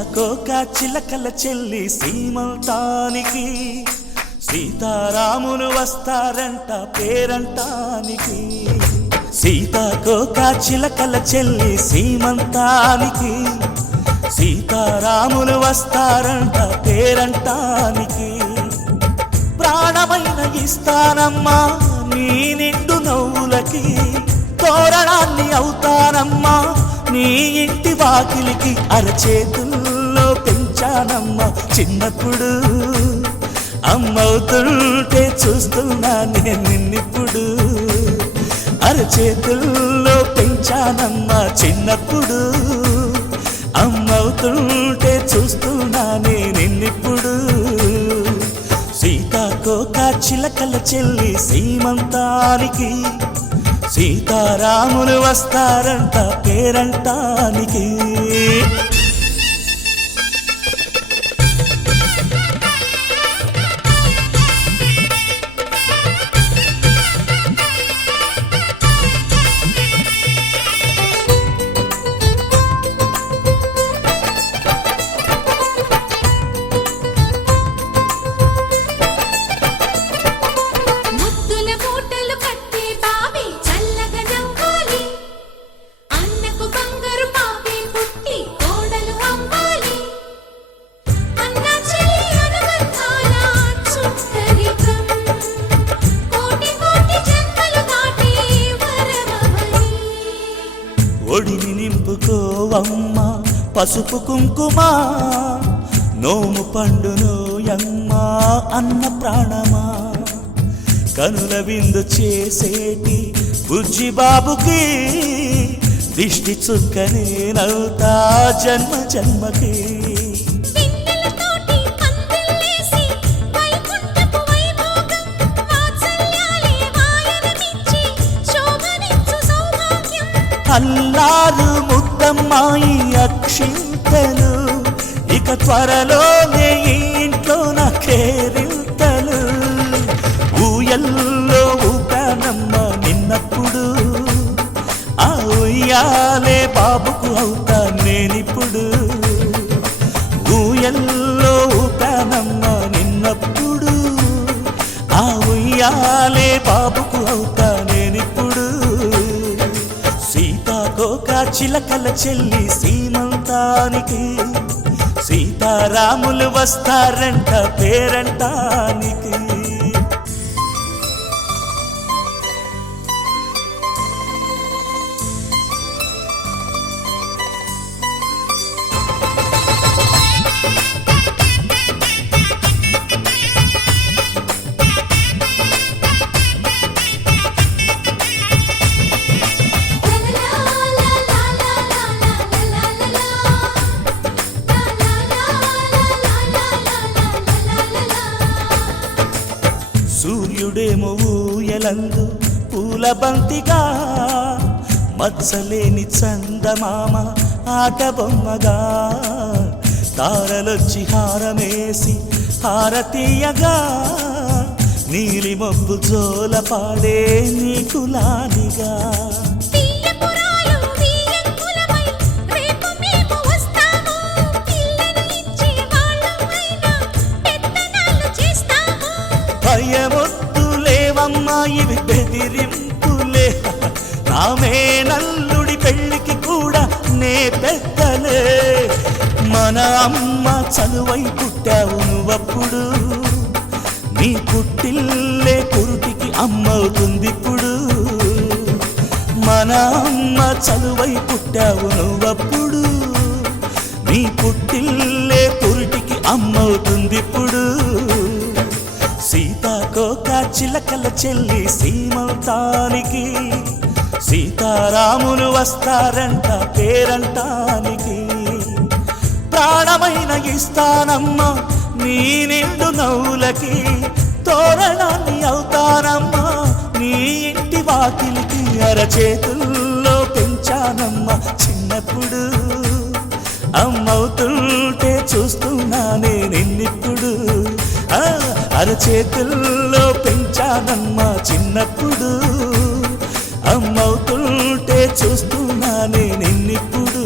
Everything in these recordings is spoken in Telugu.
సీతాకోక చిలకల చెల్లి సీమంతానికి సీతారాములు వస్తారంట పేరంటానికి. సీతాకోక చిలకల చెల్లి సీమంతానికి సీతారాములు వస్తారంట పేరంటానికి. ప్రాణమైన ఇస్తానమ్మా నీ నిండు నవ్వులకి, తోరణాన్ని అవుతానమ్మా నీ ఇంటి వాకిలికి. అరచేతుల్లో పెంచానమ్మా చిన్నప్పుడు, అమ్మవుతుంటే చూస్తున్నా నేను నిన్నిప్పుడు. అరచేతుల్లో పెంచానమ్మా చిన్నప్పుడు, అమ్మవుతుంటే చూస్తున్నా నేను నిన్నిప్పుడు. సీతాకోక చిలకల చెల్లి సీమంతానికి సీతారాములు వస్తారంట పేరంటానికి. ఒడిని నింపుకోవమ్మ పసుపు కుంకుమ, నోము పండునోయమ్మ అన్న ప్రాణమా. కనుల విందు చేసేటి బుజ్జి బాబుకి దిష్టి చుక్కనేనవుతా జన్మ జన్మకి. అల్లారు ముద్దమ్మాయి అక్షింతలు, ఇక త్వరలోనే ఇంట్లో నా కేరింతలు. ఊయల్లో ఊపానమ్మ నిన్నప్పుడు, ఆ ఉయ్యాలే బాబుకు అవుతా నేనిప్పుడు. ఊయల్లో ఊపానమ్మ నిన్నప్పుడు, ఆ ఉయ్యాలే బాబుకు అవుతా నేనిప్పుడు. సీతాకోక చిలకల చెల్లి సీమంతానికి సీతారాములు వస్తారంట పేరంటానికి. సూర్యుడేమో ఊయలందు పూల బంతిగా, మత్సలేని చందమామ ఆట బొమ్మగా. తారలొచ్చి హారమేసి హారతీయగా, నీలి మబ్బు జోల పాడే నీకులానిగా. భయమొద్దులేవమ్మా ఇవి బెదిరింపులే, నామే నల్లుడి పెళ్ళికి కూడా నే పెద్దలే. మన అమ్మ చలువై పుట్టావు నువ్వప్పుడు, నీ పుట్టిల్లే పురుటికి అమ్మవుతుందిప్పుడు. మన అమ్మ చలువై పుట్టావు నువ్వప్పుడు, నీ పుట్టిల్లే పురుటికి అమ్మవుతుందిప్పుడు. సీతాకోక చిలకల చెల్లి సీమంతానికి సీతారాములు వస్తారంట పేరంటానికి. ప్రాణమైన ఇస్తానమ్మా నీ నిండు నవ్వులకి, తోరణాన్ని అవుతానమ్మా నీ ఇంటి వాకిలికి. అరచేతుల్లో పెంచానమ్మా చిన్నప్పుడు, అమ్మవుతుంటే చూస్తున్నా నేనిప్పుడు. అరచేతుల్లో పెంచానమ్మా చిన్నప్పుడు, అమ్మవుతుంటే చూస్తున్నా నేనిప్పుడు.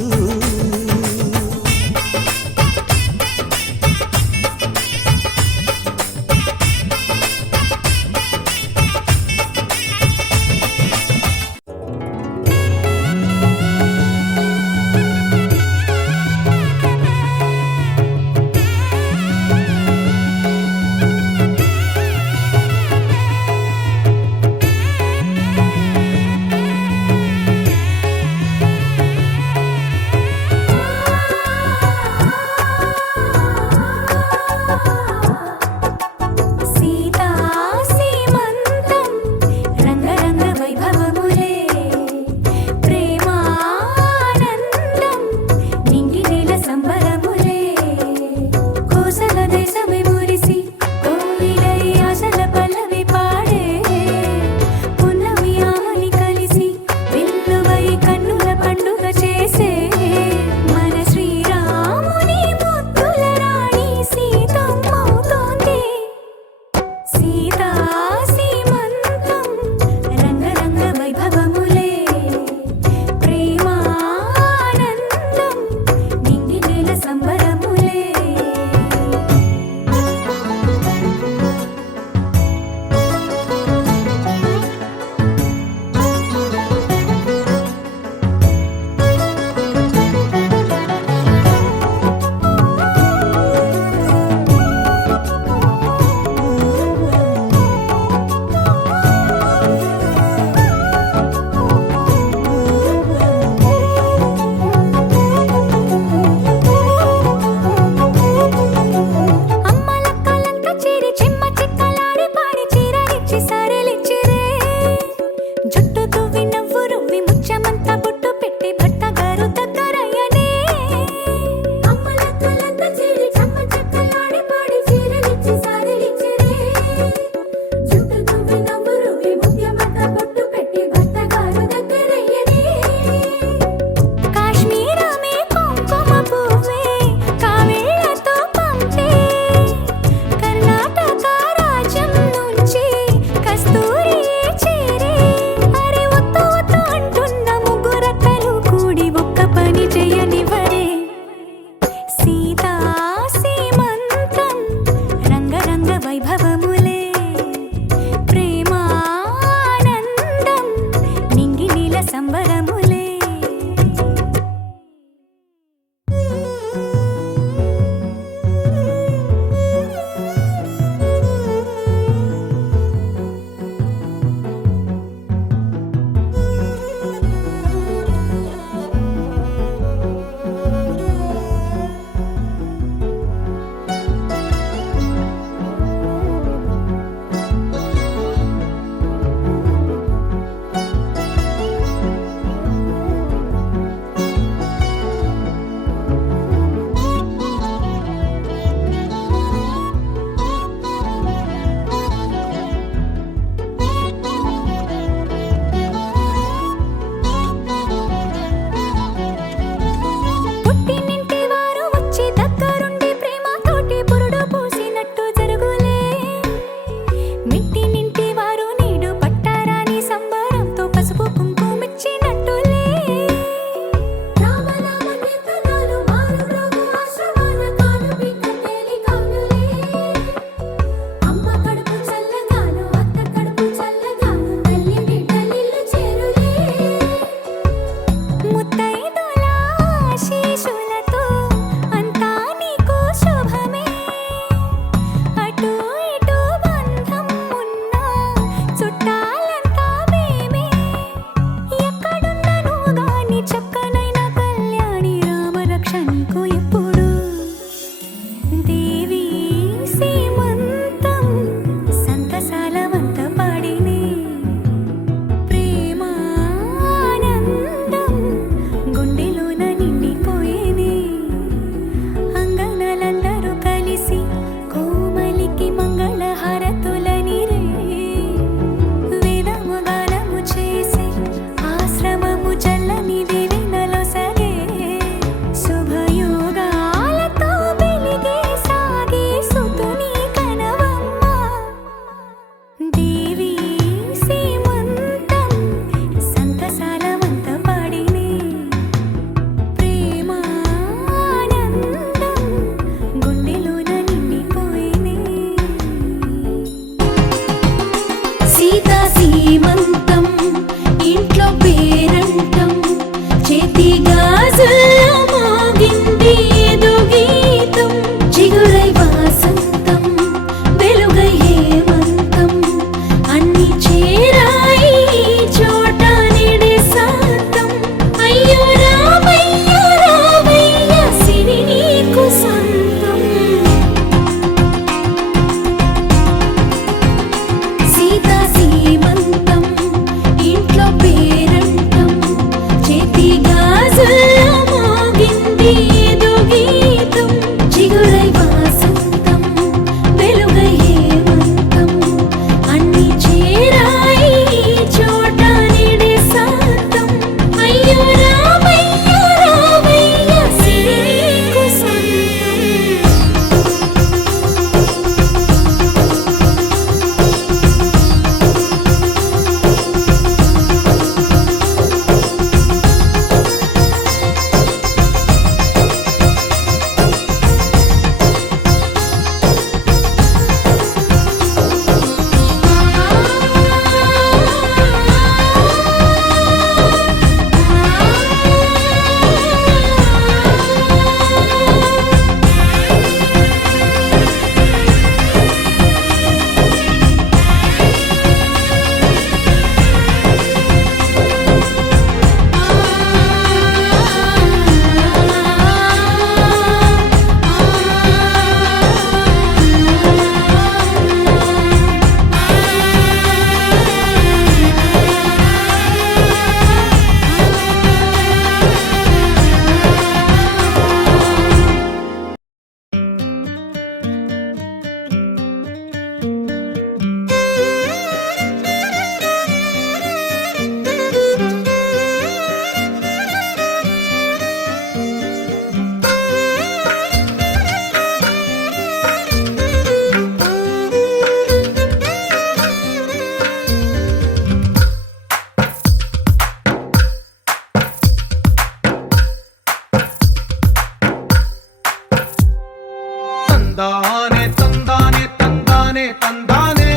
తందానే తందానే తందానే తందానే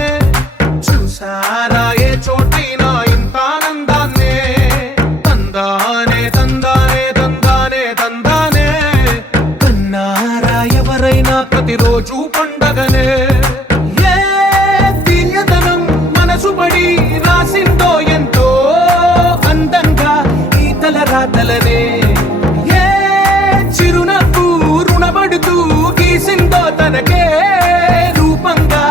చూసారా ఏ చోటైనా ఇంత ఆనందాన్నే తందానే తందానే తందానే తందానే కన్నారా ఎవరైనా ప్రతిరోజు పండగనే ఏ తీయదనం మనసు పడి రాసిందో ఎంతో అందంగా ఈ తలరాతలనే ఏ చిరునవ్వు రుణపడుతూ గీసిందో తనకే రూపంగా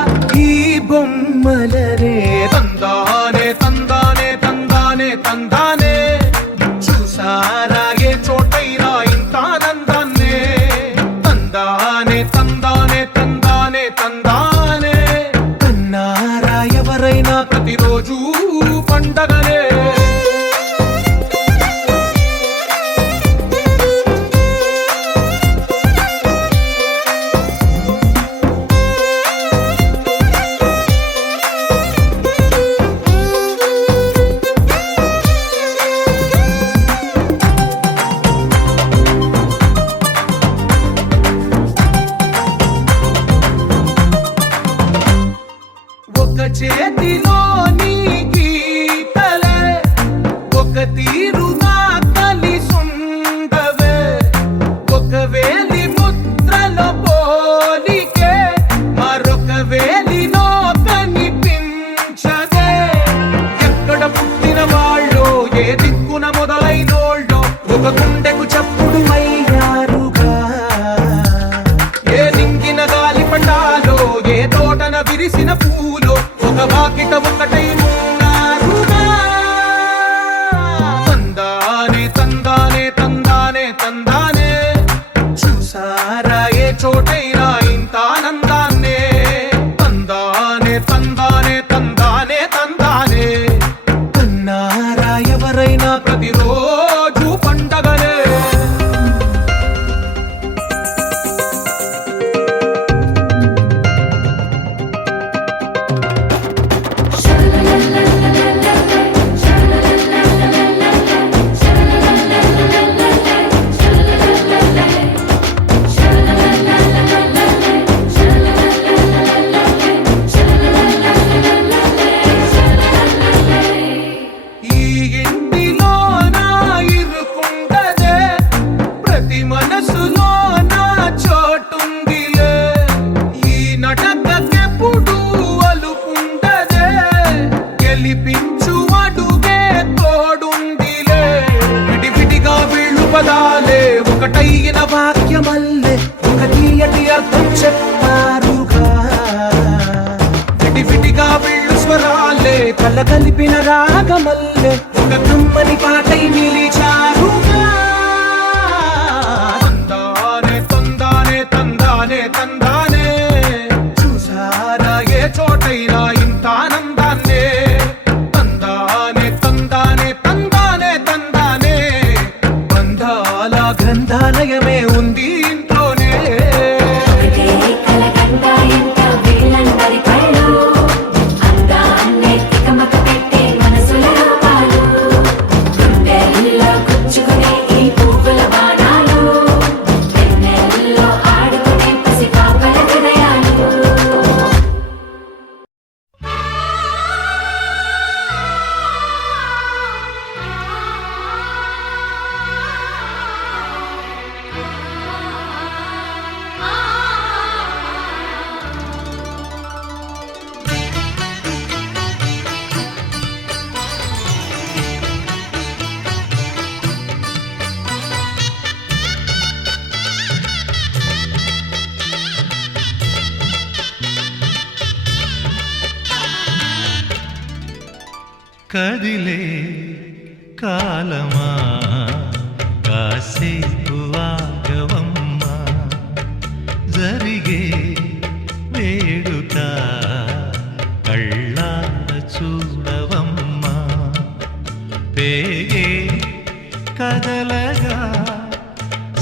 ఈ బొమ్మలనే తందానే తందానే తందానే తందానే చూసారా ఏ చోటైనా ఇంత ఆనందాన్నే తందానే తందానే తందానే తందానే కన్నారా ఎవరైనా ప్రతిరోజు పండగనే ఒక చేతిలో నీ గీతలే ఒక తీరుగా కలిసుండవే ఒక వేలి ముద్రలో పోలికే మరొక వేలిలో కనిపించదే ఎక్కడ పుట్టిన వాళ్ళో ఏ దిక్కున మొదలైనోళ్ళో ఒక గుండెకు చప్పుడు అయ్యారుగా ఏ నింగిన గాలి పటాలో ఏ తోటన విరిసిన పూలో ఒక వాకిట ఒకటై ఉన్నారుగా తందానే తందానే తందానే తందానే చూసారా ఏ చోటైనా ఇంత ఆనందాన్నే తందానే తందానే తందానే తందానే కన్నారా ఎవరైనా ప్రతిరోజు పండగనే ఈ ఇంటిలో నా ఇరుకుండదే ప్రతి మనసులో నా చోటుందిలే ఈ నటకెప్పుడు అలుకుండదే గెలిపించు అడుగే తోడుందిలే విడివిడిగా వీళ్ళు పదాలే ఒకటైన వాక్యమల్లే ఒక తీయటి అర్థం చెప్పారుగా విడివిడిగా వీళ్ళు స్వరాలే కల కలిపిన రాగమల్లే ఒక కమ్మని పాటై నిలిచారుగా తందానే తందానే తందానే తందానే చూసారా ఏ చోటైనా ఇంత ఆనందాన్నే తందానే తందానే తందానే తందానే బంధాల గ్రంథాలయమే ఉంది ఇంట్లోనే ఒకటే కలకండ ఎంత వీళ్ళందరి కళ్ళు అందాన్నే తికమక పెట్టే మనసుల రూపాలు గుండెల్లో గుచ్చుకునే ఈ పువ్వుల బాణాలు వెన్నెల్లో ఆడుకునే పసిపాపల హృదయాలు కదిలే కాలమా కాసేపు ఆగవమ్మా జరిగే వేడుక కళ్ళార చూడవమ్మా పేగే కదలగా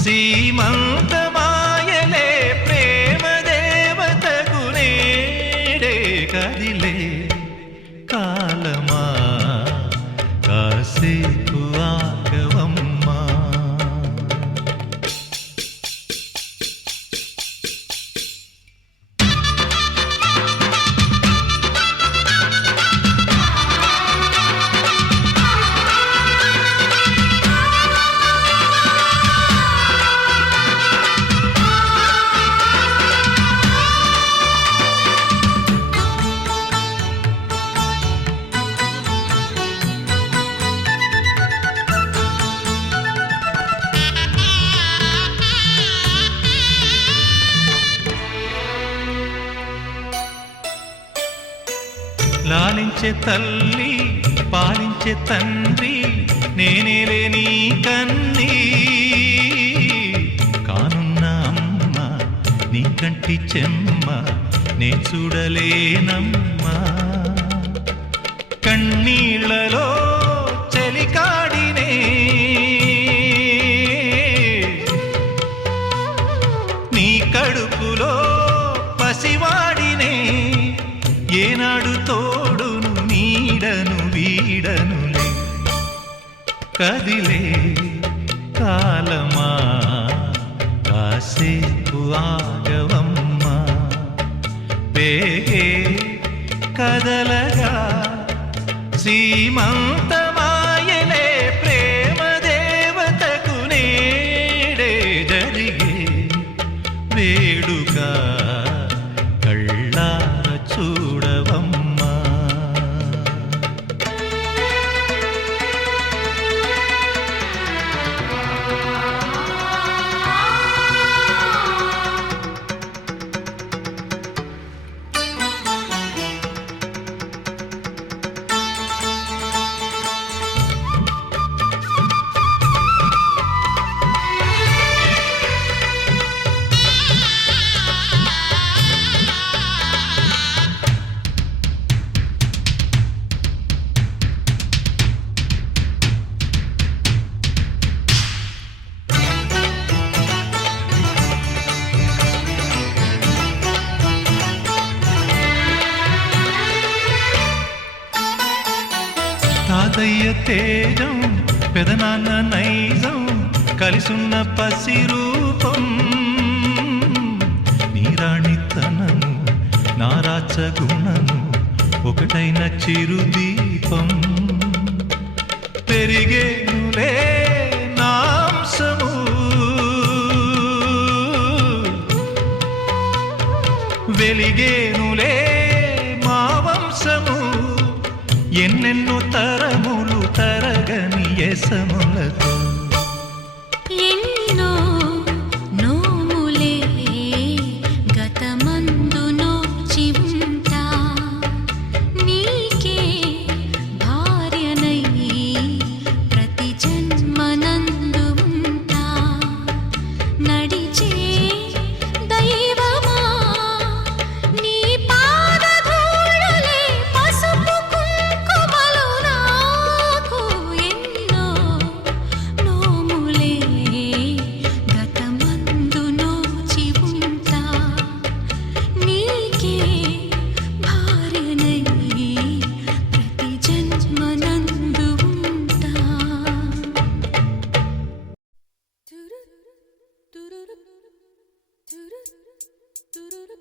సీమంతమాయలే ప్రేమ దేవతకు నేడే కదిలే కాలమా కాసేపు ఆగవమ్మా లాలించే తల్లి పాలించే తండ్రి నేనేలే నీ కన్నీ కానున్న అమ్మ నీ కంటి చెమ్మ నే చూడలేనమ్మా కన్నీళ్లలో చెలికాడినే నీ కడుపులో పసివాడినే ఏనాడు తోడును నీడను వీడనులే కదిలే కాలమా కాసేపు ఆగవమ్మా వేగే కదలగా సీమంతమాయలే ప్రేమ దేవతకు నేడే జరిగే వేడుక కళ్ళార చూడవమ్మా తాతయ్య తేజం పెదనాన్న నైజం కలిసున్న పసి రూపం నీరాణితనము నారాచ గుణము ఒకటైన చిరుదీపం పెరిగేనులే నాంసము వెలిగేనులే మా వంశము ఎన్నెన్నో తరములు తరగని ఎసములతో ఎన్నో నోములే గతమందు నోచి ఉంటా నీకే భార్యనై ప్రతి జన్మనందు ఉంటా నడిచే దైవమా నీ పాదధూళులే పసుపు కుంకుమలు నాకు ఎన్నో నోములే గతమందు నోచి ఉంటా నీకే భార్యనై ప్రతి జన్మనందు ఉంటా తురు తురు తురు తురు